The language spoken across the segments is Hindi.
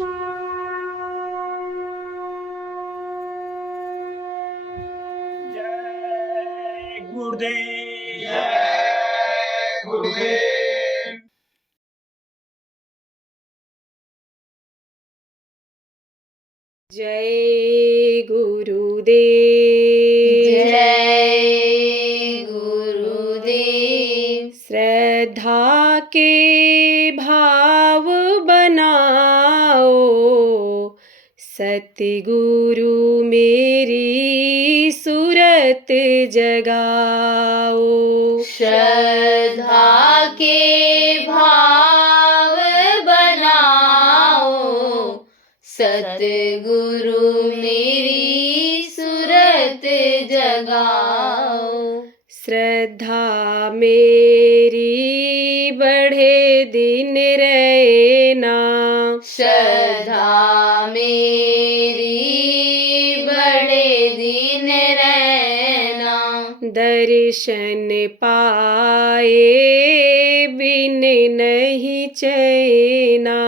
जय गुरुदेव। जय गुरुदेव। जय गुरुदेव। जय गुरुदेव। श्रद्धा के भाव बनाओ, सतगुरु मेरी सूरत जगाओ। श्रद्धा के भाव बनाओ, सतगुरु मेरी सूरत जगाओ। श्रद्धा मेरी बढ़े दिन रहना, श्रद्धा मेरी बड़े दिन रहना। दर्शन पाए बिन नहीं चैना,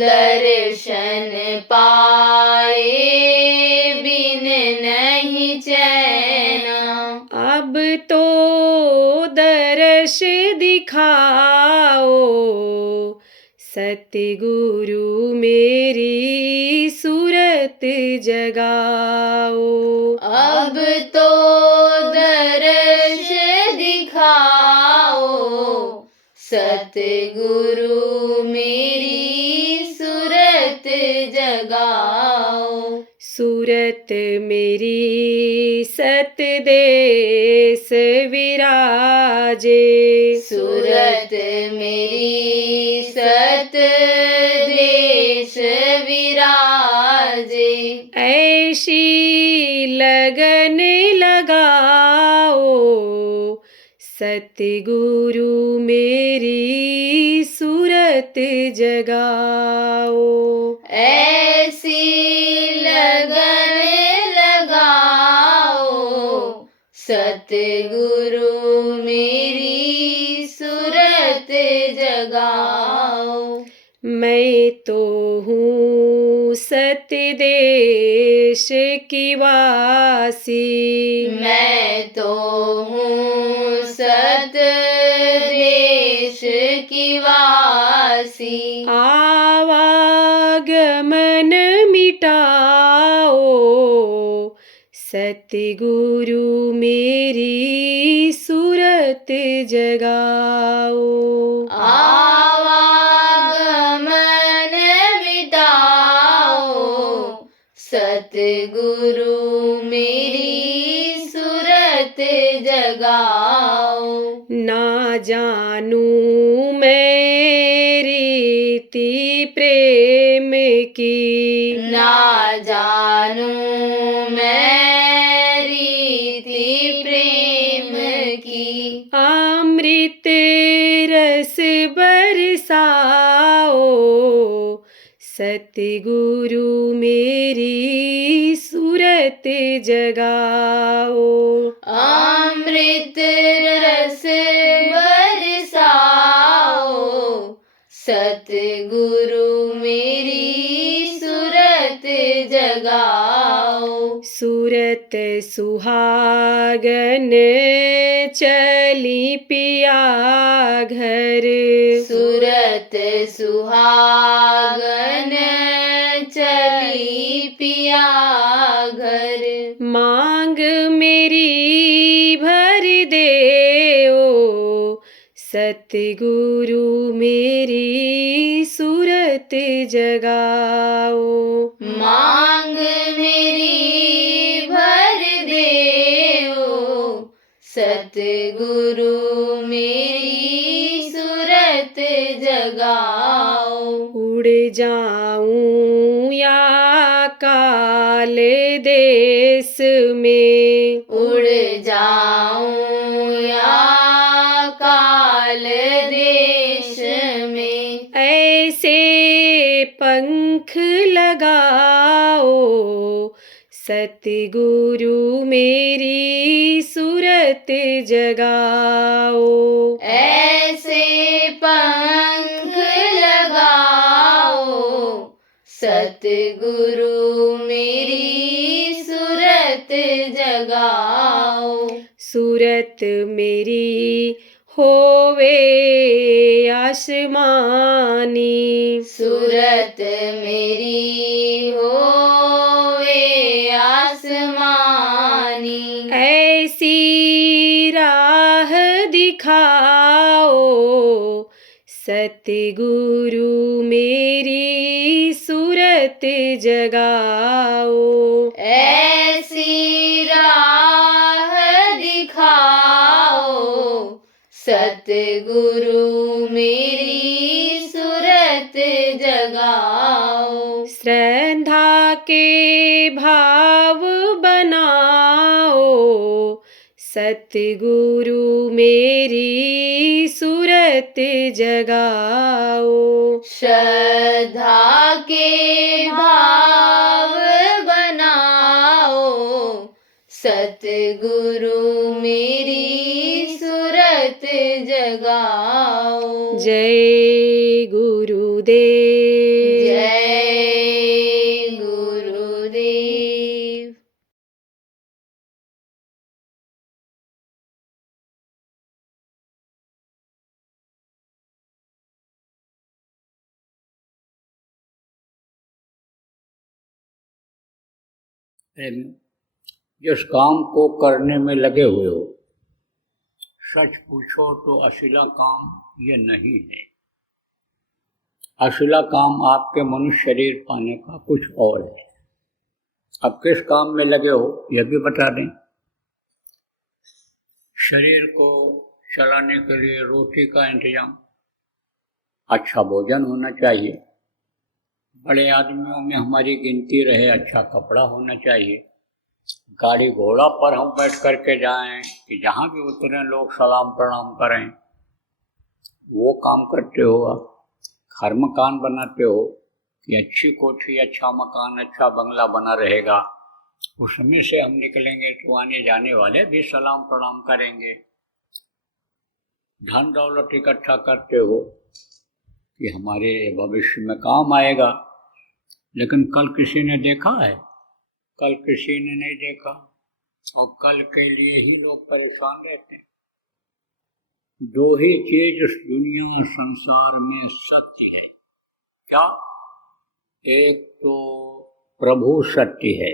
दर्शन पाए बिन नहीं चैना। अब तो दर्श दिखाओ, सतगुरु मेरी सूरत जगाओ। अब तो दर्श दिखाओ, सतगुरु मेरी सूरत जगाओ। सूरत मेरी सतदेश विराजे, सूरत मेरी सत देश विराजे। ऐसी लगन लगाओ, सतगुरु मेरी सूरत जगाओ। ऐसी लगन लगाओ, सतगुरु मेरी सूरत जगाओ। मैं तो हूँ सतदेश की वासी, मैं तो हूँ सत देश की वासी। आवागमन मिटाओ, सतगुरु मेरी सूरत जगाओ। आवागमन मिटाओ, सतगुरु मेरी सूरत जगाओ। ना जानू मैं रीति प्रेम की, ना जानू मैं रीति प्रेम की। अमृत रस बरसाओ, सतगुरु मेरी सूरत जगाओ। अमृत रस बरसाओ, सतगुरु मेरी सूरत जगाओ। सूरत सुहागन चली पिया घर, सूरत सुहागन चली पिया घर। मांग मेरी भर देओ, सतगुरु मेरी सूरत जगाओ। मांग मेरी भर देओ, सतगुरु मेरी सूरत जगाओ। उड़ जाऊं या काल देश में, उड़ जाऊं या काल देश में। ऐसे पंख लगाओ, सतगुरु मेरी सूरत जगाओ। ऐसे पंख लगाओ, सतगुरु मेरी सूरत जगाओ। सूरत मेरी होवे आसमानी। सूरत मेरी होवे आसमानी। ऐसी राह दिखाओ सतगुरु मेरी सूरत जगाओ। ऐसी राह दिखाओ सतगुरु मेरी सूरत जगाओ। श्रद्धा के भाव बनाओ सतगुरु मेरी सूरत जगाओ। श्रद्धा के भाव बनाओ सतगुरु मेरी सूरत जगाओ। जय गुरुदेव। जय गुरुदेव। जिस काम को करने में लगे हुए हो, सच पूछो तो असीला काम ये नहीं है। असीला काम आपके मनुष्य शरीर पाने का कुछ और है। अब किस काम में लगे हो यह भी बता दें। शरीर को चलाने के लिए रोटी का इंतजाम, अच्छा भोजन होना चाहिए, बड़े आदमियों में हमारी गिनती रहे, अच्छा कपड़ा होना चाहिए, गाड़ी घोड़ा पर हम बैठ कर के जाएं कि जहाँ भी उतरें लोग सलाम प्रणाम करें, वो काम करते हो आप। घर मकान बनाते हो कि अच्छी कोठी, अच्छा मकान, अच्छा बंगला बना रहेगा, उसमें से हम निकलेंगे तो आने जाने वाले भी सलाम प्रणाम करेंगे। धन दौलत इकट्ठा करते हो कि हमारे भविष्य में काम आएगा, लेकिन कल किसी ने देखा है? कल किसी ने नहीं देखा, और कल के लिए ही लोग परेशान रहते हैं। दो ही चीज इस दुनिया संसार में सत्य है। क्या? एक तो प्रभु सत्य है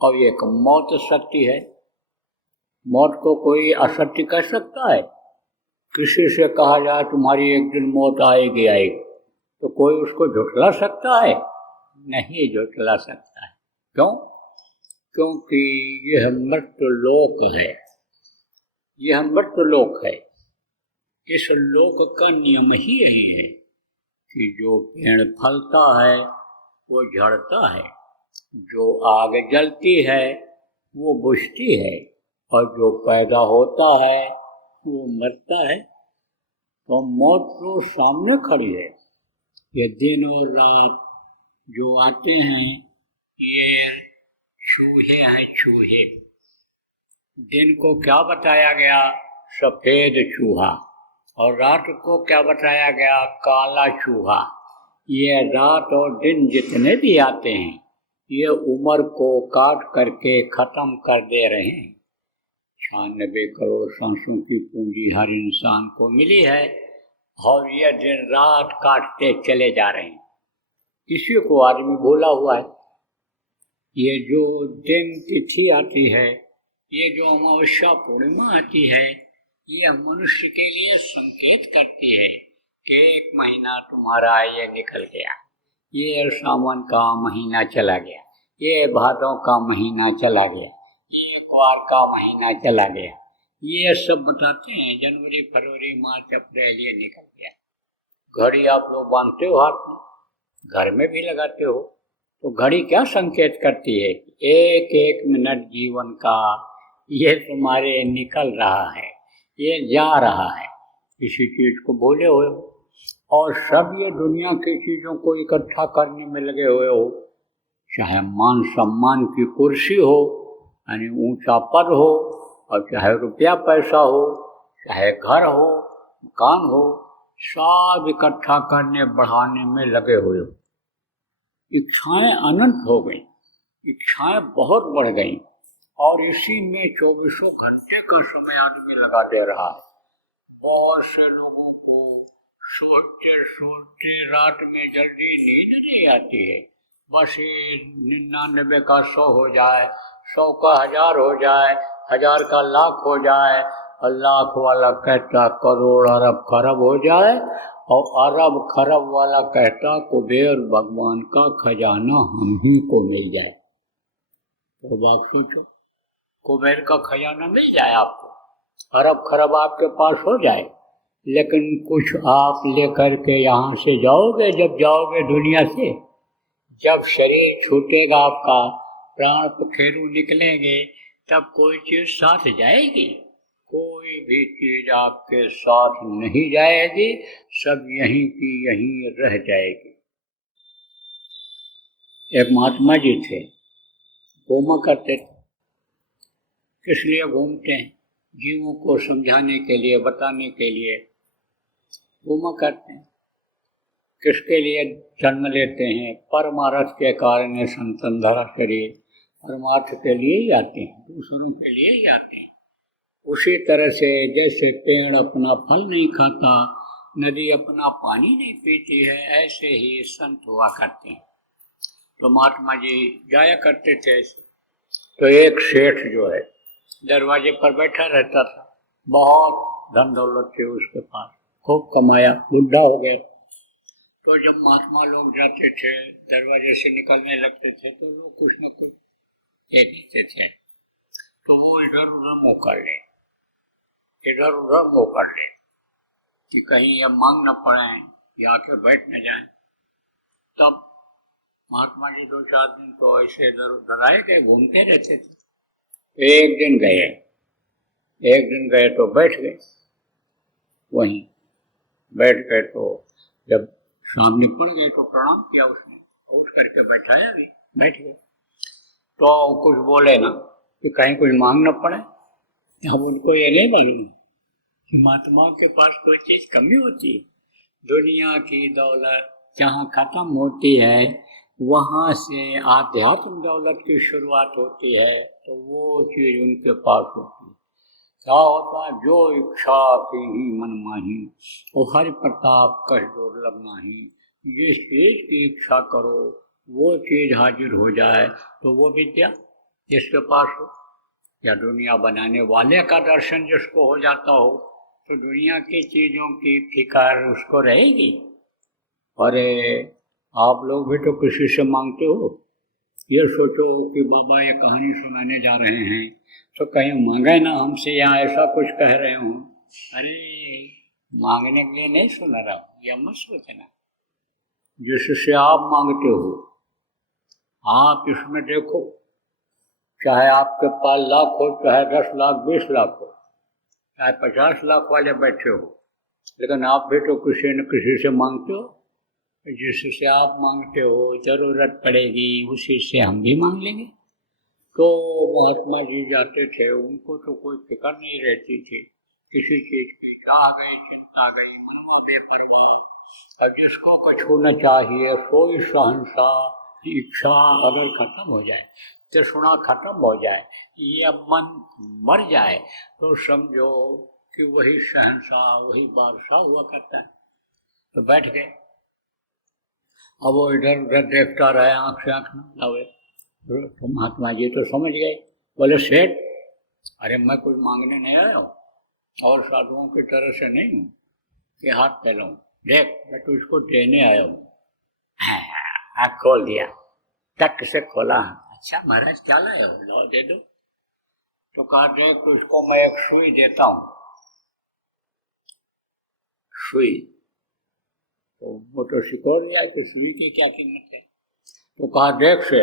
और एक मौत सत्य है। मौत को कोई असत्य कह सकता है? किसी से कहा जाए तुम्हारी एक दिन मौत आएगी आएगी, तो कोई उसको झुठला सकता है? नहीं झुठला सकता है। क्यों? क्योंकि यह मृत्युलोक है। यह मृत्युलोक है। इस लोक का नियम ही यही है कि जो पेड़ फलता है वो झड़ता है, जो आग जलती है वो बुझती है, और जो पैदा होता है वो मरता है। तो मौत तो सामने खड़ी है। ये दिन और रात जो आते हैं ये चूहे हैं, चूहे। दिन को क्या बताया गया? सफेद चूहा। और रात को क्या बताया गया? काला चूहा। ये रात और दिन जितने भी आते हैं ये उम्र को काट करके खत्म कर दे रहे हैं। 96 करोड़ सांसों की पूंजी हर इंसान को मिली है और ये दिन रात काटते चले जा रहे हैं। इसी को आदमी भूला हुआ है। ये जो दिन तिथि आती है, ये जो अमावस्या पूर्णिमा आती है, ये मनुष्य के लिए संकेत करती है कि एक महीना तुम्हारा ये निकल गया, ये सावन का महीना चला गया, ये भादों का महीना चला गया, ये क्वार का महीना चला गया। ये सब बताते हैं। जनवरी, फरवरी, मार्च, अप्रैल ये निकल गया। घड़ी आप लोग बांधते हो हाथ में, घर में भी लगाते हो, तो घड़ी क्या संकेत करती है? एक एक मिनट जीवन का ये तुम्हारे निकल रहा है, ये जा रहा है। किसी चीज को भूले हुए हो और सब ये दुनिया की चीजों को इकट्ठा करने में लगे हुए हो। चाहे मान सम्मान की कुर्सी हो, यानी ऊंचा पद हो, और चाहे रुपया पैसा हो, चाहे घर हो, मकान हो, सब इकट्ठा करने बढ़ाने में लगे हुए हो। इच्छाएं अनंत हो गई, इच्छाएं बहुत बढ़ गई, और इसी में 24 घंटे का समय आदमी लगा दे रहा है। बहुत से लोगों को सोचते सोचते रात में जल्दी नींद नहीं आती है। बस ये 99 का 100 हो जाए, 100 का 1000 हो जाए, 1000 का लाख हो जाए, और लाख वाला कहता करोड़ अरब खरब हो जाए, और अरब खरब वाला कहता कुबेर भगवान का खजाना हम ही को मिल जाए। तो बात सोचो, कुबेर का खजाना मिल जाए आपको, अरब खरब आपके पास हो जाए, लेकिन कुछ आप लेकर के यहाँ से जाओगे, जब जाओगे दुनिया से, जब शरीर छूटेगा आपका, प्राण पखेरु निकलेंगे, तब कोई चीज साथ जाएगी? कोई भी चीज आपके साथ नहीं जाएगी, सब यहीं की यहीं रह जाएगी। एक महात्मा जी थे, घूमा करते थे। किस लिए घूमते हैं? जीवों को समझाने के लिए, बताने के लिए घूमा करते हैं। किसके लिए जन्म लेते हैं? परमार्थ के कारण संतन धरा शरीर, परमार्थ के लिए ही आते हैं, दूसरों के लिए ही आते हैं। उसी तरह से जैसे पेड़ अपना फल नहीं खाता, नदी अपना पानी नहीं पीती है, ऐसे ही संत हुआ करते हैं। तो महात्मा जी जाया करते थे ऐसे। तो एक सेठ जो है दरवाजे पर बैठा रहता था, बहुत धन दौलत थी उसके पास, खूब कमाया, बुढ़ा हो गया। तो जब महात्मा लोग जाते थे, दरवाजे से निकलने लगते थे, तो लोग कुछ न कुछ कह देते थे, तो वो इधर उधर मुँह कर ले, इधर उधर मुँह कर ले कि कहीं ये मांग न पड़े या आके बैठ न जाए। तब महात्मा जी 2-4 दिन तो ऐसे इधर उधर आए गए, घूमते रहते थे। एक दिन गए तो बैठ गए, वहीं बैठ गए। तो जब सामने पड़ गए तो प्रणाम किया उसने, उठ करके बैठाया भी, बैठ गए। तो कुछ बोले ना कि कहीं कुछ मांग न पड़े। अब उनको ये नहीं मालूम कि महात्माओं के पास कोई चीज कमी होती है। दुनिया की दौलत जहाँ खत्म होती है, वहाँ से आध्यात्म दौलत की शुरुआत होती है, तो वो चीज उनके पास होती है। क्या होता है? जो इच्छा की ही मन माही, वो हरि प्रताप कह दुर्लभ नाही। जिस चीज की इच्छा करो वो चीज हाजिर हो जाए, तो वो विद्या जिसके पास हो, या दुनिया बनाने वाले का दर्शन जिसको हो जाता हो, तो दुनिया की चीजों की फिक्र उसको रहेगी। अरे आप लोग भी तो किसी से मांगते हो। ये सोचो कि बाबा ये कहानी सुनाने जा रहे हैं, तो कहीं मांगे ना हमसे, या ऐसा कुछ कह रहे हो। अरे मांगने के लिए नहीं सुना रहा हूँ, यह मत सोचना। जिससे आप मांगते हो, आप इसमें देखो, चाहे आपके पास लाख हो, चाहे 10 लाख 20 लाख हो, चाहे 50 लाख वाले बैठे हो, लेकिन आप भी तो किसी न किसी से मांगते हो। जिससे आप मांगते हो, जरूरत पड़ेगी उसी से हम भी मांग लेंगे। तो महात्मा जी जाते थे, उनको तो कोई फिक्र नहीं रहती थी किसी चीज की। आ गई चिंता गई, मनवा बेपरवाह। अब जिसको कछु न चाहिए सोई शहंशाह। इच्छा अगर खत्म हो जाए, तृष्णा खत्म हो जाए, ये मन मर जाए, तो समझो कि वही शहंशाह, वही बादशाह हुआ करता है। तो बैठ गए। अब वो इधर उधर देखता रहे, आँख से आँख न लावे। तो महात्मा जी तो समझ गए, बोले सेठ, अरे मैं कुछ मांगने नहीं आया हूँ, और साधुओं की तरह से नहीं हूँ कि हाथ फैलाऊं। देख, मैं तुझको देने आया हूँ। हाथ खोल दिया, टक से खोला। अच्छा महाराज क्या लाए हो? लाओ दे दो। तो कहा देख, तुझको मैं एक सुई देता हूँ। सुई तो वो तो सिकोड़ दिया कि सुई की क्या कीमत है। तो कहा देख से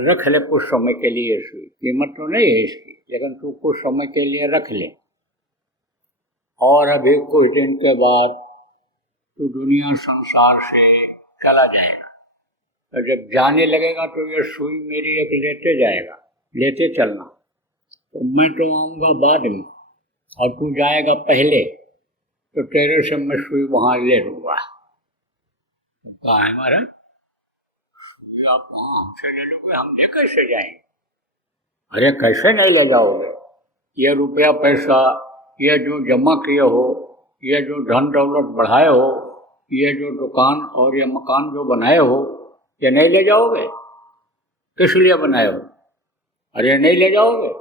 रख ले कुछ समय के लिए, सुई कीमत तो नहीं है इसकी, लेकिन तू कुछ समय के लिए रख ले, और अभी कुछ दिन के बाद तू दुनिया संसार से चला जाएगा। और जब जाने लगेगा तो ये सुई मेरी एक लेते जाएगा, लेते चलना। तो मैं तो आऊँगा बाद में और तू जाएगा पहले, तो तेरे से मैं सुई वहाँ ले लूँगा। कहा है महाराज, अभी आप वहाँ हमसे ले लोगे, हम ले कैसे जाएंगे? अरे कैसे नहीं ले जाओगे? ये रुपया पैसा, ये जो जमा किए हो, ये जो धन दौलत बढ़ाए हो, ये जो दुकान और ये मकान जो बनाए हो, ये नहीं ले जाओगे? किस लिए बनाए हो? अरे नहीं ले जाओगे?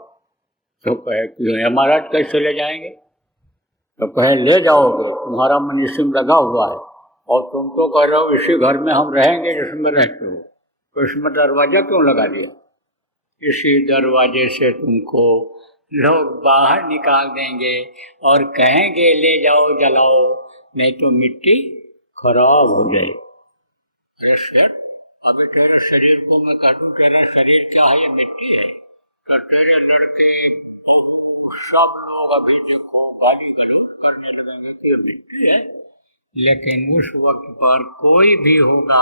तो कहे कि महाराज कैसे ले जाएंगे? तो कहे ले जाओगे, तुम्हारा मन इसी में लगा हुआ है और तुम तो कह रहे हो इसी घर में हम रहेंगे जिसमें रहते हो, तो इसमें दरवाजा क्यों लगा दिया? इसी दरवाजे से तुमको लोग बाहर निकाल देंगे और कहेंगे ले जाओ जलाओ, नहीं तो मिट्टी खराब हो जाए। अरे सेठ, अभी तेरे शरीर को मैं काटूं, तेरा शरीर क्या है? ये मिट्टी है। तो तेरे लड़के सब लोग अभी देखो गाली गलौज करने लगेंगे कि ये मिट्टी है, लेकिन उस वक्त पर कोई भी होगा,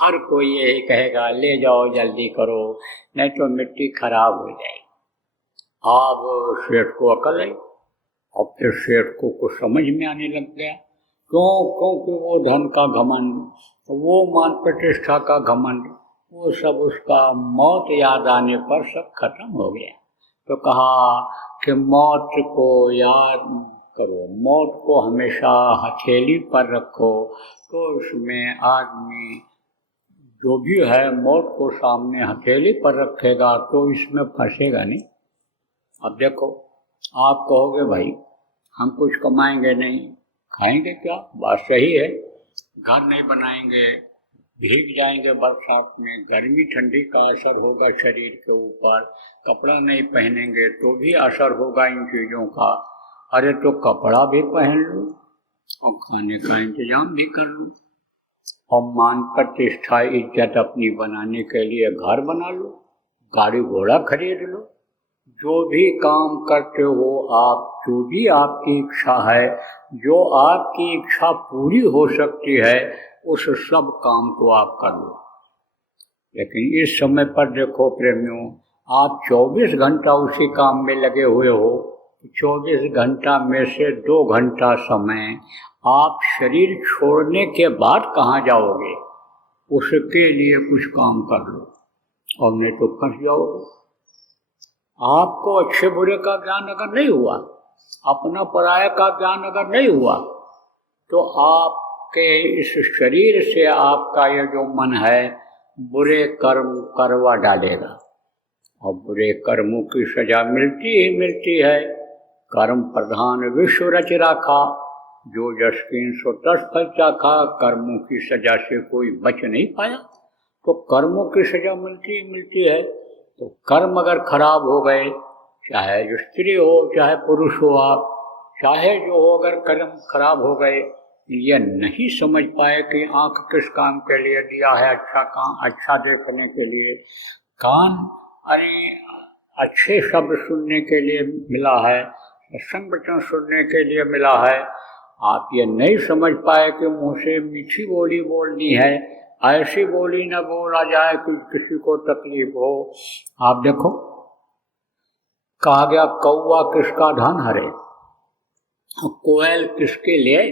हर कोई यही कहेगा ले जाओ जल्दी करो, नहीं तो मिट्टी खराब हो जाएगी। अब सेठ को अकल आई और फिर सेठ को कुछ समझ में आने लग गया। क्योंकि वो धन का घमंड, वो मान प्रतिष्ठा का घमंड, वो सब उसका मौत याद आने पर सब खत्म हो गया। तो कहा कि मौत को याद करो, मौत को हमेशा हथेली पर रखो, तो उसमें आदमी जो भी है मौत को सामने हथेली पर रखेगा तो इसमें फंसेगा नहीं। अब देखो, आप कहोगे भाई हम कुछ कमाएंगे नहीं, खाएंगे क्या? बात सही है, घर नहीं बनाएंगे, भीग जाएंगे बरसात में, गर्मी ठंडी का असर होगा शरीर के ऊपर, कपड़ा नहीं पहनेंगे तो भी असर होगा इन चीज़ों का। अरे तो कपड़ा भी पहन लो और खाने का इंतजाम भी कर लो और मान प्रतिष्ठा इज्जत अपनी बनाने के लिए घर बना लो, गाड़ी घोड़ा खरीद लो। जो भी काम करते हो आप, जो भी आपकी इच्छा है, जो आपकी इच्छा पूरी हो सकती है, उस सब काम को आप कर लो। लेकिन इस समय पर देखो प्रेमियों, आप 24 घंटा उसी काम में लगे हुए हो, 24 घंटा में से 2 घंटा समय आप शरीर छोड़ने के बाद कहाँ जाओगे? उसके लिए कुछ काम कर लो और नहीं तो फंस जाओगे। आपको अच्छे बुरे का ज्ञान अगर नहीं हुआ, अपना पराया का ज्ञान अगर नहीं हुआ, तो आपके इस शरीर से आपका ये जो मन है बुरे कर्म करवा डालेगा और बुरे कर्मों की सजा मिलती ही मिलती है। कर्म प्रधान विश्व रच राखा, जो जस कीन सो तस फल चाखा। कर्मों की सजा से कोई बच नहीं पाया, तो कर्मों की सजा मिलती ही मिलती है। तो कर्म अगर खराब हो गए, चाहे जो स्त्री हो चाहे पुरुष हो, आप चाहे जो हो, अगर कर्म खराब हो गए, ये नहीं समझ पाए कि आँख किस काम के लिए दिया है, अच्छा काम, अच्छा देखने के लिए, कान अरे अच्छे शब्द सुनने के लिए मिला है, सत्संग वचन सुनने के लिए मिला है। आप ये नहीं समझ पाए कि मुँह से मीठी बोली बोलनी है, ऐसी बोली न बोला जाए कि किसी को तकलीफ हो। आप देखो, कहा गया कौवा किसका धन हरे, कोयल किसके लिए,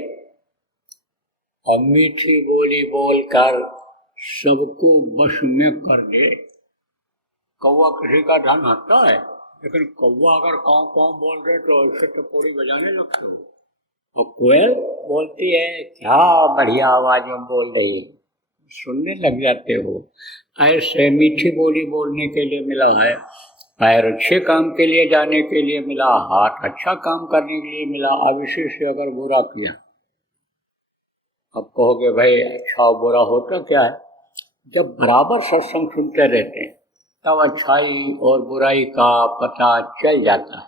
और मीठी बोली बोलकर सबको बस में कर दे। कौवा किसी का धन हरता है, लेकिन कौवा अगर काँव काँव बोल रहे तो ऐसे टपोरी बजाने लगते हो। तो कोयल बोलती है क्या बढ़िया आवाज में बोल रही है, सुनने लग जाते हो। ऐसे मीठी बोली बोलने के लिए मिला है, पैर अच्छे काम के लिए जाने के लिए मिला, हाथ अच्छा काम करने के लिए मिला। अब इसी से अगर बुरा किया, अब कहोगे भाई अच्छा और बुरा होता क्या है? जब बराबर सत्संग सुनते रहते हैं तब अच्छाई और बुराई का पता चल जाता है।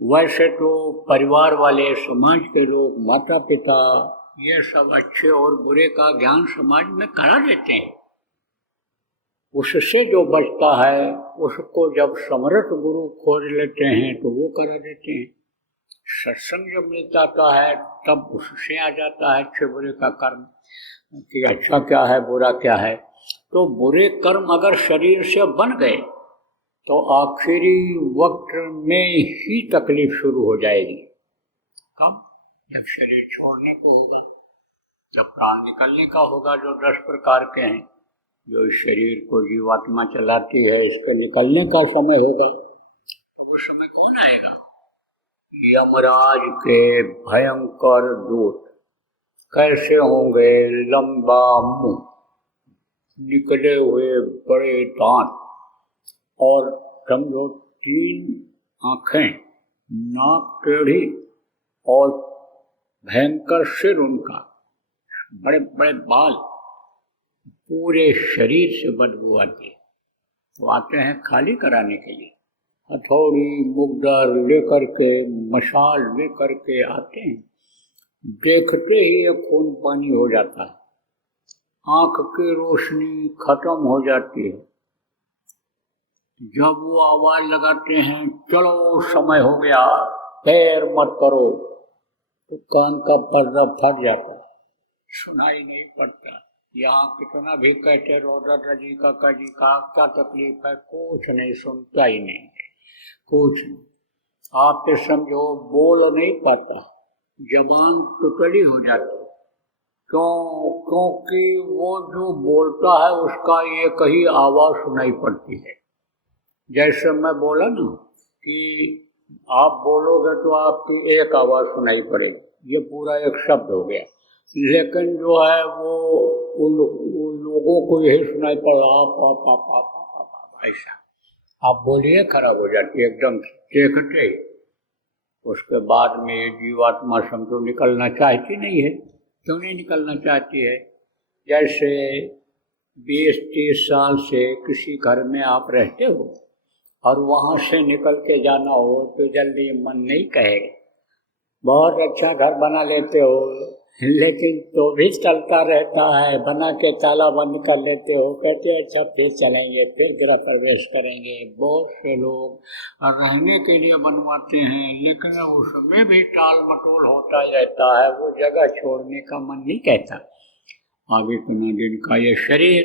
वैसे तो परिवार वाले, समाज के लोग, माता पिता, ये सब अच्छे और बुरे का ज्ञान समाज में करा देते हैं। उससे जो बचता है उसको जब समर्थ गुरु खोज लेते हैं तो वो करा देते हैं। सत्संग जब मिल जाता है तब उससे आ जाता है अच्छे बुरे का कर्म कि अच्छा क्या है बुरा क्या है। तो बुरे कर्म अगर शरीर से बन गए तो आखिरी वक्त में ही तकलीफ शुरू हो जाएगी। कब? जब शरीर छोड़ने को होगा, जब प्राण निकलने का होगा, जो 10 प्रकार के हैं, जो इस शरीर को जीवात्मा चलाती है, इसके निकलने का समय होगा, तो वो समय कौन आएगा? यमराज के भयंकर दूत कैसे होंगे? लंबा मुंह, निकले हुए बड़े दांत और समझो 3 आंखें, नाक टेढ़ी और भयंकर सिर उनका, बड़े बड़े बाल, पूरे शरीर से बदबू आती है। तो आते हैं खाली कराने के लिए, हथौड़ी मुगदर लेकर के, मशाल लेकर के आते हैं। देखते ही ये खून पानी हो जाता है, आंख की रोशनी खत्म हो जाती है। जब वो आवाज लगाते हैं, चलो समय हो गया, पैर मत करो, तो कान का पर्दा फट जाता है, सुनाई नहीं पड़ता। यहाँ कितना भी कहते रहो दादा जी काका जी का क्या तकलीफ है, कुछ नहीं, सुनता ही नहीं है, कुछ नहीं। आप तो समझो बोल नहीं पाता, जबान टुकड़ी हो जाती। क्योंकि वो जो बोलता है उसका एक ही आवाज सुनाई पड़ती है। जैसे मैं बोला ना कि आप बोलोगे तो आपकी एक आवाज सुनाई पड़ेगी, ये पूरा एक शब्द हो गया। लेकिन जो है वो उन लोगों को यही सुनाई पड़ रहा, आप ऐसा आप बोलिए, खराब हो जाती है एकदम देखते ही। उसके बाद में ये जीवात्मा समझो निकलना चाहती नहीं है। क्यों नहीं निकलना चाहती है? जैसे 20-30 साल से किसी घर में आप रहते हो और वहाँ से निकल के जाना हो तो जल्दी मन नहीं कहेगा। बहुत अच्छा घर बना लेते हो लेकिन तो भी चलता रहता है, बना के ताला बंद कर लेते हो, कहते हैं अच्छा फिर चलेंगे, फिर गृह प्रवेश करेंगे। बहुत से लोग रहने के लिए बनवाते हैं लेकिन उसमें भी टाल मटोल होता ही रहता है, वो जगह छोड़ने का मन नहीं कहता। अब इतना दिन का ये शरीर,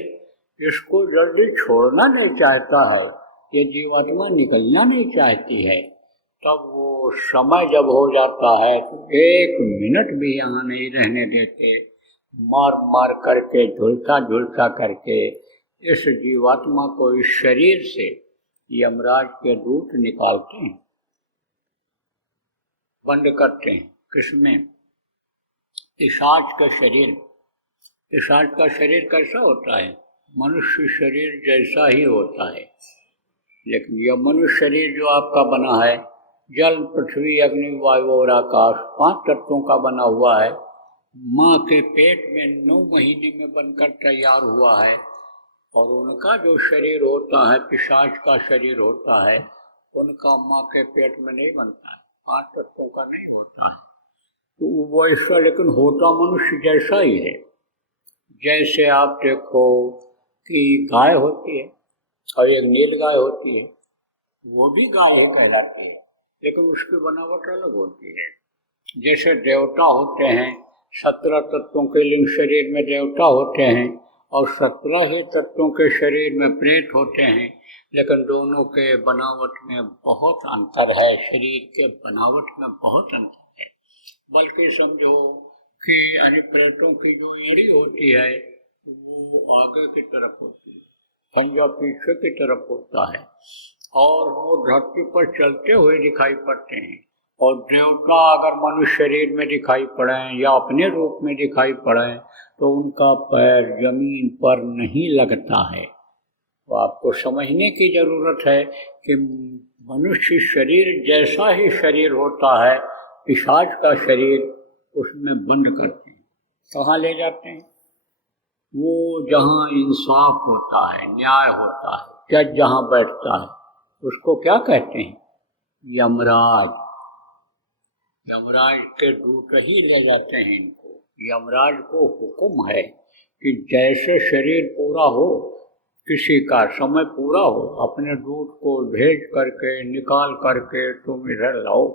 इसको जल्दी छोड़ना नहीं चाहता है, ये जीवात्मा निकलना नहीं चाहती है। तब वो समय जब हो जाता है तो 1 मिनट भी यहाँ नहीं रहने देते, मार मार करके, झुलसा झुलसा करके इस जीवात्मा को इस शरीर से यमराज के दूत निकालते हैं, बंद करते हैं। किसमें? पिशाच का शरीर। पिशाच का शरीर कैसा होता है? मनुष्य शरीर जैसा ही होता है, लेकिन यह मनुष्य शरीर जो आपका बना है, जल पृथ्वी अग्नि वायु और आकाश 5 तत्वों का बना हुआ है। माँ के पेट में 9 महीने में बनकर तैयार हुआ है। और उनका जो शरीर होता है, पिशाच का शरीर होता है, उनका माँ के पेट में नहीं बनता है, 5 तत्वों का नहीं होता है। तो वो ऐसा लेकिन होता मनुष्य जैसा ही है। जैसे आप देखो कि गाय होती है और एक नील गाय होती है, वो भी गाय है कहलाती है, लेकिन उसकी बनावट अलग होती है। जैसे देवता होते हैं, 17 तत्वों के लिंग शरीर में देवता होते हैं और 17 ही तत्वों के शरीर में प्रेत होते हैं, लेकिन दोनों के बनावट में बहुत अंतर है, शरीर के बनावट में बहुत अंतर है। बल्कि समझो कि अन्य प्रेतों की जो एड़ी होती है वो आगे की तरफ होती है, पंजा पीछे की तरफ होता है, और वो धरती पर चलते हुए दिखाई पड़ते हैं। और देवता अगर मनुष्य शरीर में दिखाई पड़े या अपने रूप में दिखाई पड़े तो उनका पैर जमीन पर नहीं लगता है। तो आपको समझने की जरूरत है कि मनुष्य शरीर जैसा ही शरीर होता है, पिशाच का शरीर उसमें बंद करते हैं। कहाँ ले जाते हैं? वो जहाँ इंसाफ होता है, न्याय होता है, जज जहाँ बैठता है, उसको क्या कहते हैं? यमराज। यमराज के दूत ही ले जाते हैं इनको। यमराज को हुक्म है कि जैसे शरीर पूरा हो, किसी का समय पूरा हो, अपने दूत को भेज करके निकाल करके तुम इधर लाओ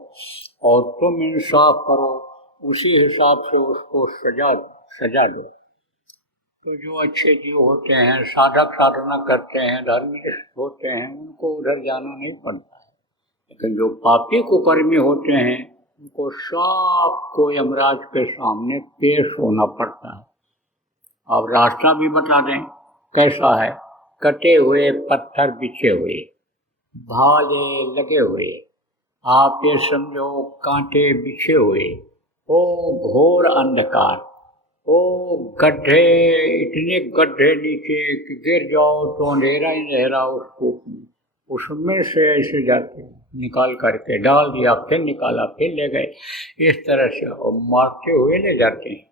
और तुम इंसाफ करो, उसी हिसाब से उसको सजा दो। तो जो अच्छे जीव होते हैं, साधक साधना करते हैं, धर्मनिष्ठ होते हैं, उनको उधर जाना नहीं पड़ता है। लेकिन जो पापी कुकर्मी होते हैं उनको सबको यमराज के सामने पेश होना पड़ता है। अब रास्ता भी बता दें, कैसा है? कटे हुए पत्थर बिछे हुए, भाले लगे हुए, आप ये समझो कांटे बिछे हुए, ओ घोर अंधकार, ओ गड्ढे, इतने गड्ढे नीचे कि गिर जाओ तो अंधेरा ही अंधेरा उसको, उसमें से ऐसे जाते निकाल करके डाल दिया, फिर निकाला, फिर ले गए, इस तरह से और मारते हुए ले जाते हैं।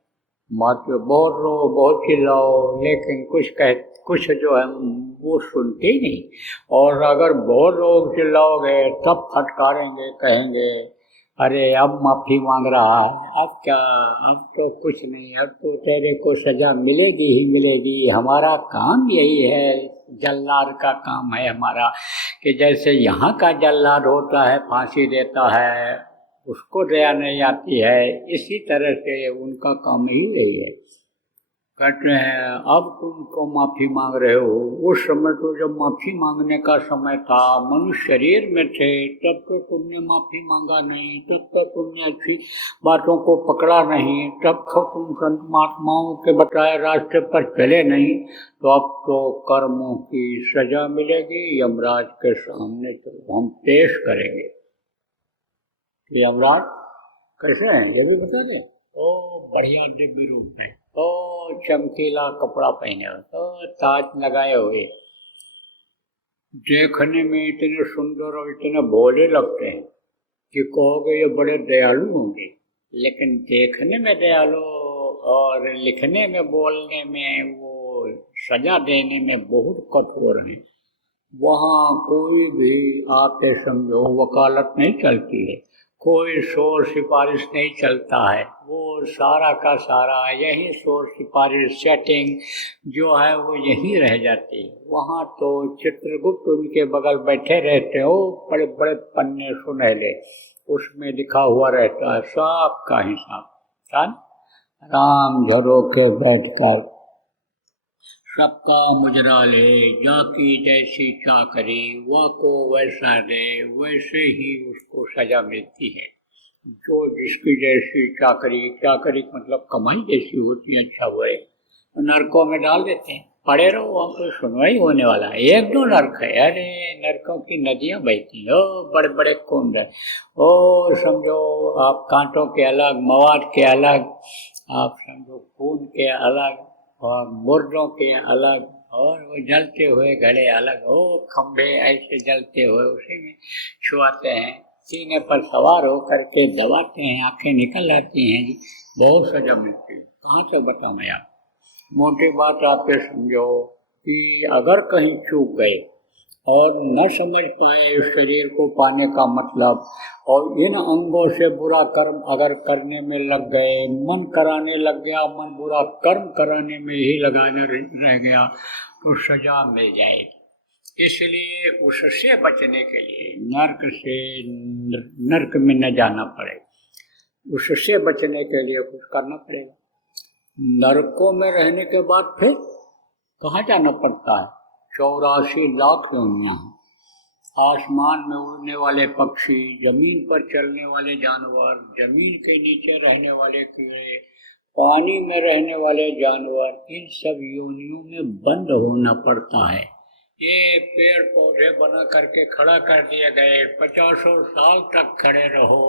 मारते बहुत रो, बहुत चिल्लाओ, लेकिन कुछ जो है वो सुनते ही नहीं। और अगर बहुत लोग चिल्लाओगे तब फटकारेंगे, कहेंगे अरे अब माफ़ी मांग रहा है, अब क्या, अब तो कुछ नहीं, अब तो तेरे को सज़ा मिलेगी ही मिलेगी। हमारा काम यही है, जल्लाद का काम है हमारा, कि जैसे यहाँ का जल्लाद होता है, फांसी देता है, उसको दया नहीं आती है, इसी तरह से उनका काम ही यही है। कहते हैं अब तुमको माफ़ी मांग रहे हो, उस समय तो जब माफ़ी मांगने का समय था, मनुष्य शरीर में थे, तब तो तुमने माफ़ी मांगा नहीं, तब तो तुमने अच्छी बातों को पकड़ा नहीं, तब तो तुम संत महात्माओं के बताए रास्ते पर चले नहीं, तो अब तो कर्मों की सजा मिलेगी, यमराज के सामने तो हम पेश करेंगे। यमराज कैसे हैं ये भी बता दें। ओ बढ़िया दिव्य रूप है, तो चमकीला कपड़ा पहने हुए, तो ताज लगाए हुए, देखने में इतने सुंदर और इतने भोले लगते हैं कि कहोगे ये बड़े दयालु होंगे, लेकिन देखने में दयालु और लिखने में, बोलने में, वो सजा देने में बहुत कठोर हैं। वहाँ कोई भी आप समझो वकालत नहीं चलती है, कोई शोर सिफारिश नहीं चलता है, वो सारा का सारा यही शोर सिफारिश सेटिंग जो है वो यहीं रह जाती है। वहाँ तो चित्रगुप्त उनके बगल बैठे रहते हो, बड़े बड़े पन्ने सुनहले, उसमें लिखा हुआ रहता है सब का हिसाब। राम झरोके बैठकर सबका मुजरा ले, जाकी जैसी चाकरी, वह को वैसा दे, वैसे ही उसको सजा मिलती है। जो जिसकी जैसी चाकरी, चाकरी मतलब कमाई जैसी होती है, अच्छा हुए नरकों में डाल देते हैं, पड़े रहो, वहाँ कोई सुनवाई होने वाला है। एक दो नरक है, अरे नरकों की नदियाँ बहती हैं, बड़े बड़े कुंड है, ओ समझो आप कांटों के अलग, मवाद के अलग, आप समझो खून के अलग और मुर्दों के अलग, और वो जलते हुए घड़े अलग, हो खंभे ऐसे जलते हुए उसी में छुआते हैं, सीने पर सवार हो करके दबाते हैं, आंखें निकल आती हैं जी, बहुत सजा मिलती है। कहाँ से बताऊँ मैं आप, मोटी बात आप ये समझो कि अगर कहीं चूक गए और न समझ पाए इस शरीर को पाने का मतलब, और इन अंगों से बुरा कर्म अगर करने में लग गए, मन कराने लग गया, मन बुरा कर्म कराने में ही लगाने रह गया, तो सजा मिल जाएगी। इसलिए उससे बचने के लिए नर्क में न जाना पड़े, उससे बचने के लिए कुछ करना पड़ेगा। नरकों में रहने के बाद फिर कहाँ जाना पड़ता है? 84 लाख योनियाँ, आसमान में उड़ने वाले पक्षी, जमीन पर चलने वाले जानवर, जमीन के नीचे रहने वाले कीड़े, पानी में रहने वाले जानवर, इन सब योनियों में बंद होना पड़ता है। ये पेड़ पौधे बना करके खड़ा कर दिए गए, 50 साल तक खड़े रहो,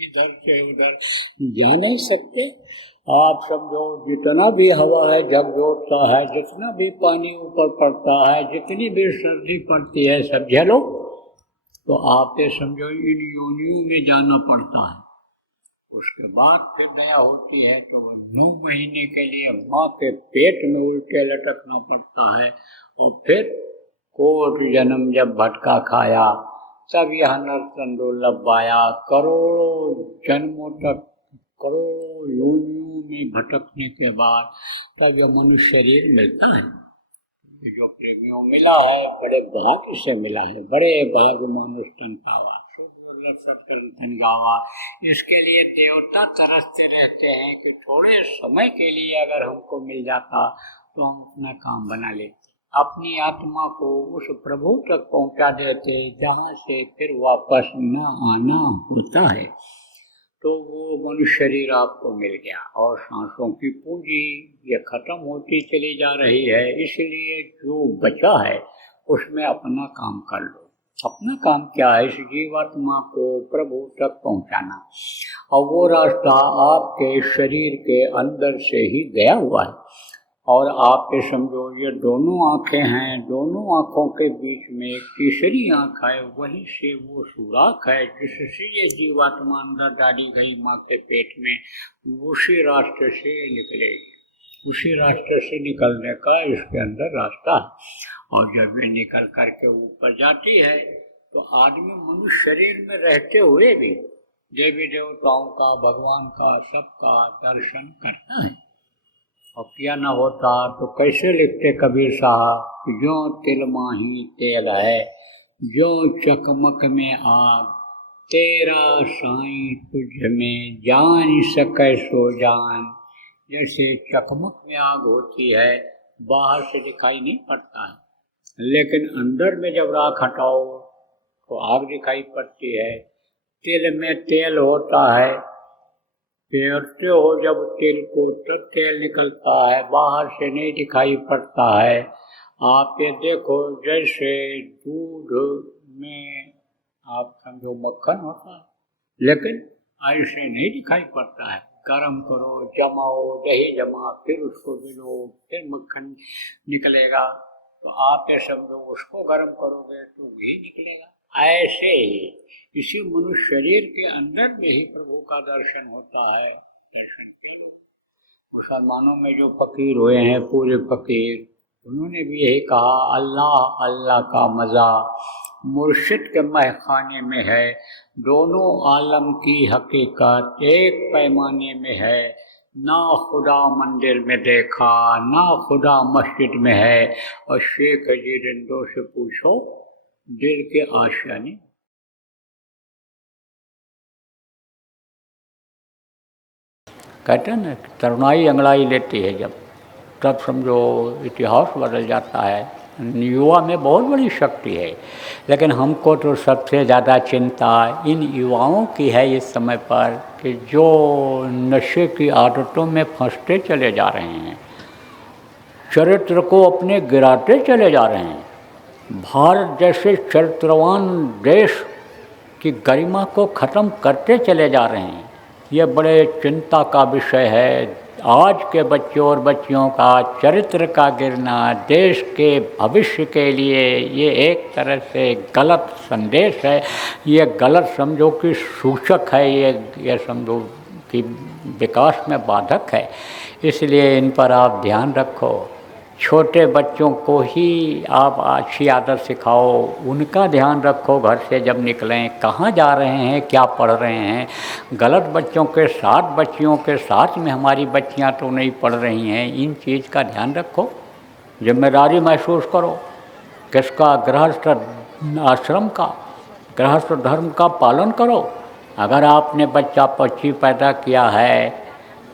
इधर से उधर जा नहीं सकते। आप समझो जितना भी हवा है झकझोरता है, जितना भी पानी ऊपर पड़ता है, जितनी भी सर्दी पड़ती है, सब झेलो, तो आप ये समझो इन योनियों में जाना पड़ता है। उसके बाद फिर दया होती है तो 9 महीने के लिए माँ के पेट में उल्टे लटकना पड़ता है, और फिर कोट जन्म जब भटका खाया, तब यह नरकंदुर्लभ आया, करोड़ों जन्मों तक, करोड़ों योनियों में भटकने के बाद तब यह मनुष्य शरीर मिलता है। जो प्रेमियों मिला है, बड़े भाग्य से मिला है, बड़े भाग्य मनुष्य तन पावा, धन गावा। इसके लिए देवता तरसते रहते हैं कि थोड़े समय के लिए अगर हमको मिल जाता तो हम अपना काम बना लेते, अपनी आत्मा को उस प्रभु तक पहुंचा देते जहाँ से फिर वापस न आना होता है। तो वो मनुष्य शरीर आपको मिल गया और सांसों की पूंजी ये खत्म होती चली जा रही है। इसलिए जो बचा है उसमें अपना काम कर लो। अपना काम क्या है? इस जीवात्मा को प्रभु तक पहुंचाना, और वो रास्ता आपके शरीर के अंदर से ही गया हुआ है। और आप ये समझो, ये दोनों आँखें हैं, दोनों आँखों के बीच में एक तीसरी आँख है, वहीं से वो सुराख है जिससे ये जीवात्मा अंदर डाली गई माँ के पेट में, उसी रास्ते से निकलेगी। उसी रास्ते से निकलने का इसके अंदर रास्ता है। और जब ये निकल करके ऊपर जाती है तो आदमी मनुष्य शरीर में रहते हुए भी देवी देवताओं का, भगवान का, सबका दर्शन करता है। और किया न होता तो कैसे लिखते कबीर साहब कि जो तिल माही तेल है, जो चकमक में आग, तेरा साईं तुझ में जान सके सो जान। जैसे चकमक में आग होती है, बाहर से दिखाई नहीं पड़ता है, लेकिन अंदर में जब राख हटाओ तो आग दिखाई पड़ती है। तिल में तेल होता है, फेरते हो जब तिल को तो तेल निकलता है, बाहर से नहीं दिखाई पड़ता है। आप ये देखो, जैसे दूध में आप समझो मक्खन होता है, लेकिन ऐसे नहीं दिखाई पड़ता है। गरम करो, जमाओ, दही जमा, फिर उसको मिलो, फिर मक्खन निकलेगा। तो आप ये समझो, उसको गरम करोगे तो घी निकलेगा। ऐसे ही इसी मनुष्य शरीर के अंदर में ही प्रभु का दर्शन होता है। दर्शन के लोग मुसलमानों में जो फकीर हुए हैं, पूरे फकीर, उन्होंने भी यही कहा, अल्लाह अल्लाह का मज़ा मुर्शिद के महखाने में है। दोनों आलम की हकीकत एक पैमाने में है। ना खुदा मंदिर में देखा, ना खुदा मस्जिद में है। और शेख जी रिंदों से पूछो, दिल के आशियाने। कहते हैं ना, तरुणाई अंगड़ाई लेती है जब, तब समझो इतिहास बदल जाता है। युवा में बहुत बड़ी शक्ति है, लेकिन हमको तो सबसे ज़्यादा चिंता इन युवाओं की है इस समय पर कि जो नशे की आदतों में फंसते चले जा रहे हैं, चरित्र को अपने गिराते चले जा रहे हैं। भारत जैसे चरित्रवान देश की गरिमा को ख़त्म करते चले जा रहे हैं। ये बड़े चिंता का विषय है। आज के बच्चों और बच्चियों का चरित्र का गिरना देश के भविष्य के लिए ये एक तरह से गलत संदेश है। ये गलत समझो कि सूचक है, ये समझो कि विकास में बाधक है। इसलिए इन पर आप ध्यान रखो। छोटे बच्चों को ही आप अच्छी आदत सिखाओ, उनका ध्यान रखो। घर से जब निकलें कहाँ जा रहे हैं, क्या पढ़ रहे हैं। गलत बच्चों के साथ, बच्चियों के साथ में हमारी बच्चियां तो नहीं पढ़ रही हैं, इन चीज़ का ध्यान रखो। जिम्मेदारी महसूस करो। किसका? गृहस्थ आश्रम का, गृहस्थ धर्म का पालन करो। अगर आपने बच्चा बच्ची पैदा किया है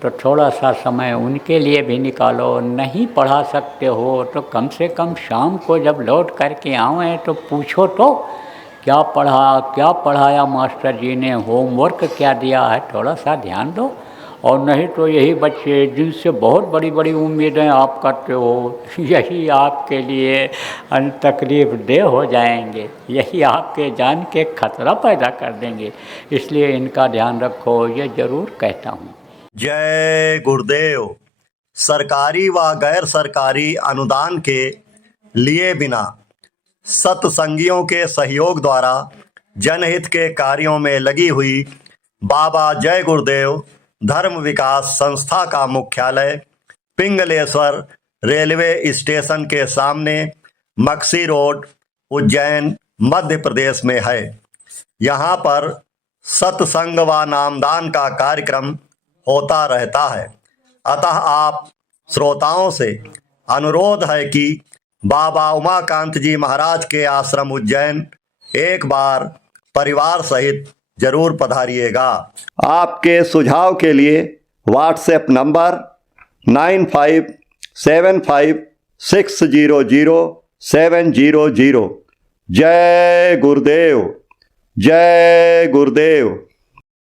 तो थोड़ा सा समय उनके लिए भी निकालो। नहीं पढ़ा सकते हो तो कम से कम शाम को जब लौट करके आएँ तो पूछो तो क्या पढ़ा, क्या पढ़ाया मास्टर जी ने, होमवर्क क्या दिया है, थोड़ा सा ध्यान दो। और नहीं तो यही बच्चे जिनसे बहुत बड़ी बड़ी उम्मीदें आप करते हो, यही आपके लिए तकलीफ दे हो जाएंगे, यही आपके जान के खतरा पैदा कर देंगे। इसलिए इनका ध्यान रखो, ये ज़रूर कहता हूँ। जय गुरुदेव। सरकारी व गैर सरकारी अनुदान के लिए बिना सत्संगियों के सहयोग द्वारा जनहित के कार्यों में लगी हुई बाबा जय गुरुदेव धर्म विकास संस्था का मुख्यालय पिंगलेश्वर रेलवे स्टेशन के सामने मक्सी रोड, उज्जैन, मध्य प्रदेश में है। यहाँ पर सत्संग व नामदान का कार्यक्रम होता रहता है। अतः आप श्रोताओं से अनुरोध है कि बाबा उमाकांत जी महाराज के आश्रम उज्जैन एक बार परिवार सहित जरूर पधारिएगा। आपके सुझाव के लिए व्हाट्सएप नंबर 9575600700। जय गुरुदेव, जय गुरुदेव।